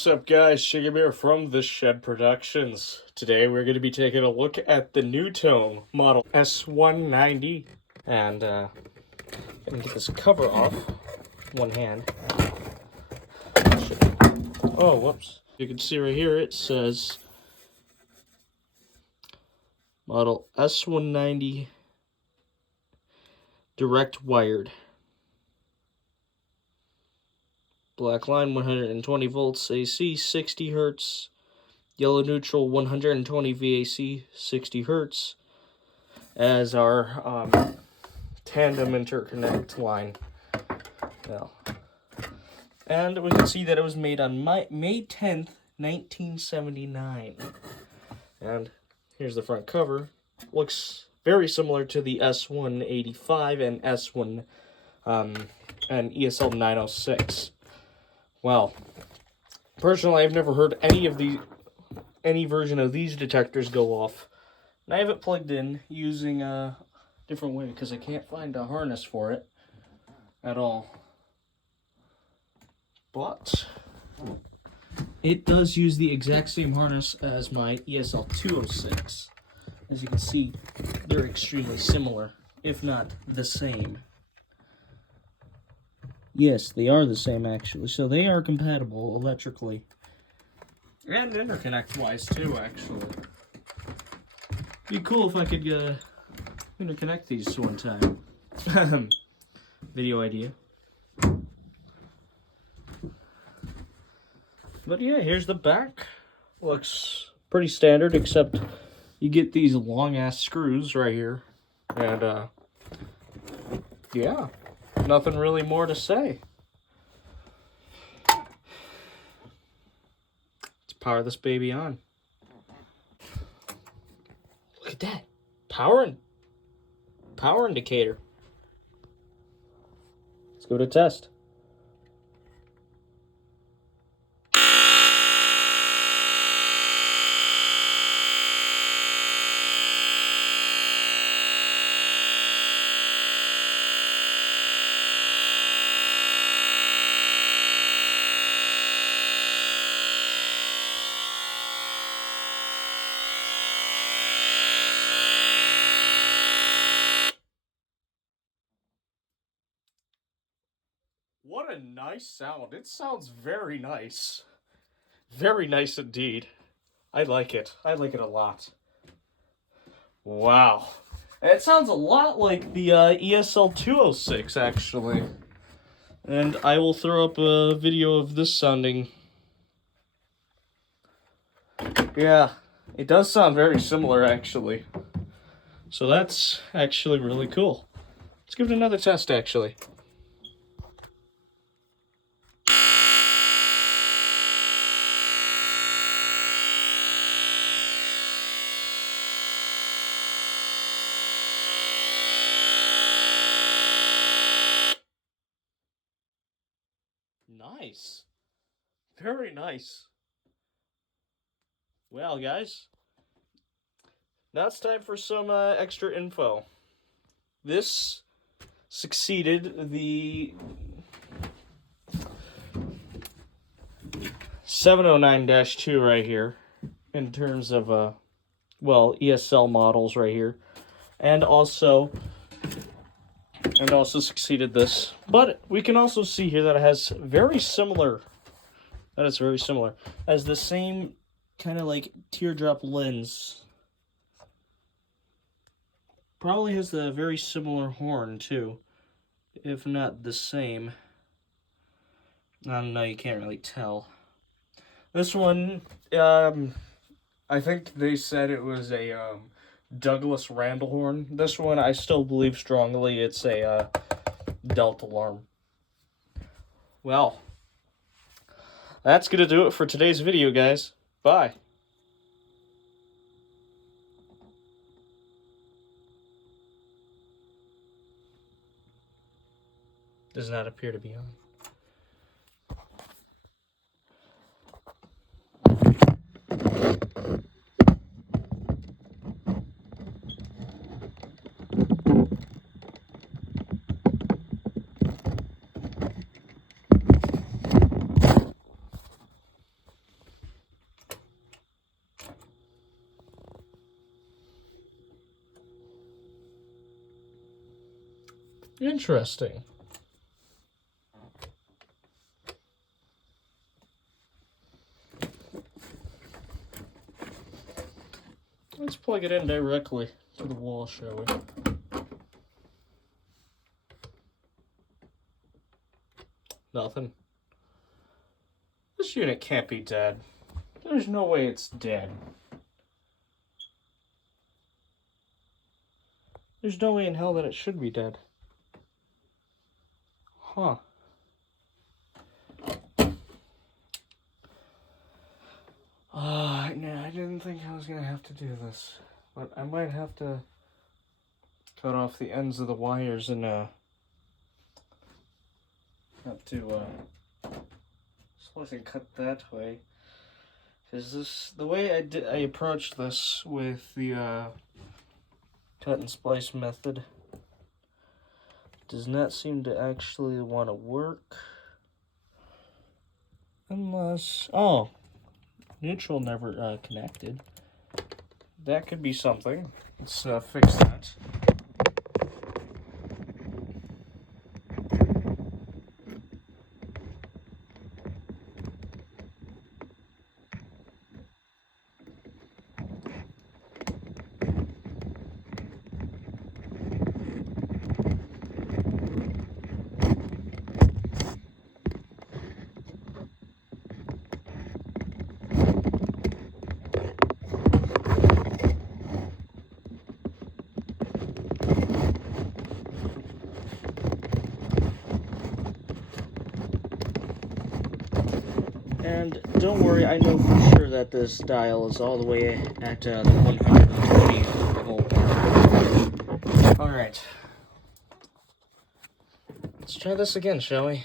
What's up, guys? Sugar Bear from The Shed Productions. Today we're going to be taking a look at the NuTone model S-190. And, I'm going to get this cover off. One hand. Oh, whoops. You can see right here it says model S-190 direct wired. Black line 120 volts AC, 60 hertz. Yellow neutral 120 VAC, 60 hertz. As our tandem interconnect line. Well, and we can see that it was made on May 10th, 1979. And here's the front cover. Looks very similar to the S-185 and S1 and ESL 906. Well, personally, I've never heard any version of these detectors go off. And I have it plugged in using a different way because I can't find a harness for it at all. But it does use the exact same harness as my ESL 206. As you can see, they're extremely similar, if not the same. Yes, they are the same, actually. So they are compatible electrically. And interconnect-wise, too, actually. Be cool if I could interconnect these one time. Video idea. But yeah, here's the back. Looks pretty standard, except you get these long-ass screws right here. And, yeah. Nothing really more to say. Let's power this baby on. Look at that. Power indicator. Let's go to test. What a nice sound. It sounds very nice. Very nice indeed. I like it. I like it a lot. Wow. It sounds a lot like the ESL 206, actually. And I will throw up a video of this sounding. Yeah, it does sound very similar, actually. So that's actually really cool. Let's give it another test, actually. Nice. Very nice. Well, guys, now it's time for some extra info. This succeeded the 709-2 right here in terms of, well, ESL models right here. And also succeeded this. But we can also see here that it has very similar, as the same kind of like teardrop lens. Probably has a very similar horn too, if not the same. I don't know, you can't really tell. This one, I think they said it was a Douglas Randall horn. This one, I still believe strongly it's a Delta alarm. Well, that's gonna do it for today's video, guys. Bye. Does not appear to be on. Interesting. Let's plug it in directly to the wall, shall we? Nothing. This unit can't be dead. There's no way it's dead. There's no way in hell that it should be dead. Huh. No, I didn't think I was gonna have to do this. But I might have to cut off the ends of the wires and, have to, splice and cut that way. Because the way I approached this with the, cut and splice method does not seem to actually want to work. Unless, oh, neutral never connected. That could be something. Let's fix that. And don't worry, I know for sure that this dial is all the way at the 120 volt mark. Alright. Let's try this again, shall we?